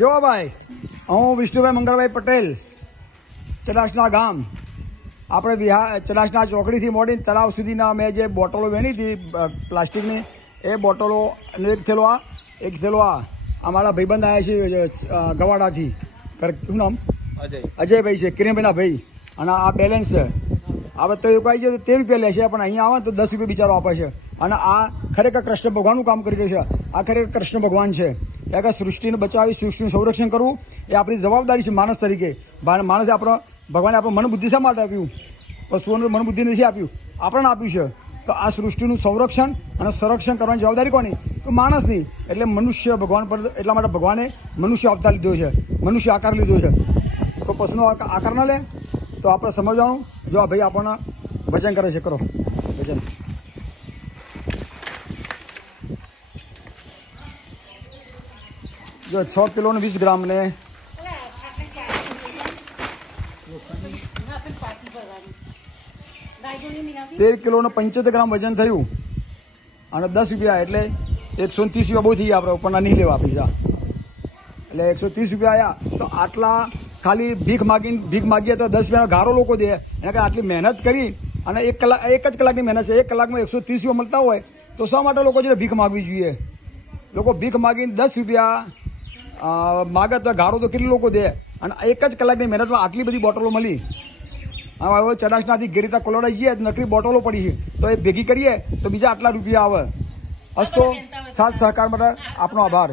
જો ભાઈ, હું વિષ્ણુભાઈ મંગળભાઈ પટેલ, ચલાસના ગામ. આપણે ચલાસના ચોકડીથી મોડીને તળાવ સુધીના મેં જે બોટલો વેણી હતી પ્લાસ્ટિકની, એ બોટલો એક થેલો આ અમારા ભાઈબંધ આવ્યા છે ગવાડાથી. શું નામ? અજયભાઈ છે, કિરણભાઈના ભાઈ. અને આ બેલેન્સ છે. હવે તો એવું કહી છે 13 રૂપિયા લે છે, પણ અહીંયા આવે તો 10 રૂપિયા બિચારો આપે છે. અને આ ખરેખર કૃષ્ણ ભગવાનનું કામ કરી રહ્યું છે. આ ખરેખર કૃષ્ણ ભગવાન છે. કે સૃષ્ટિને બચાવી, સૃષ્ટિનું સંરક્ષણ કરવું એ આપણી જવાબદારી છે માણસ તરીકે. માણસે ભગવાને આપણને મન બુદ્ધિ શા માટે આપ્યું? પશુઓને મન બુદ્ધિ નથી આપ્યું, આપણને આપ્યું છે. તો આ સૃષ્ટિનું સંરક્ષણ અને સંરક્ષણ કરવાની જવાબદારી કોની? તો માણસની. એટલે મનુષ્ય ભગવાન પર, એટલા માટે ભગવાને મનુષ્ય અવતાર લીધો છે, મનુષ્ય આકાર લીધો છે. તો પશુનો આકાર ના લે તો આપણે સમજવાનું. જો આ ભાઈ આપણને ભજન કરે છે, કરો ભજન. જો 6 કિલો ને 20 ગ્રામ ને 13 કિલો ને 75 ગ્રામ વજન થયું. અને 10 રૂપિયા એટલે 130 રૂપિયા બહુ થઈ ગયા. આપણે ઉપરના નહીં લેવા પૈસા, એટલે 130 રૂપિયા આવ્યા. તો આટલા ખાલી ભીખ માગીએ તો 10 રૂપિયાનો ગારો લોકો દે. એને આટલી મહેનત કરી અને એક જ કલાકની મહેનત છે, 1 કલાકમાં 130 રૂપિયા મળતા હોય તો શા માટે લોકો જોડે ભીખ માગવી જોઈએ? લોકો ભીખ માગીને 10 રૂપિયા માગે તો ગારો તો કેટલી લોકો દે? અને એક જ કલાકની મહેનતમાં આટલી બધી બોટલો મળી. હવે ચડાસનાથી ગેરીતા કોલોડા જઈએ નકરી બોટલો પડી છે, તો એ ભેગી કરીએ તો બીજા આટલા રૂપિયા આવે. હસ્તો સાથ સહકાર માટે આપનો આભાર.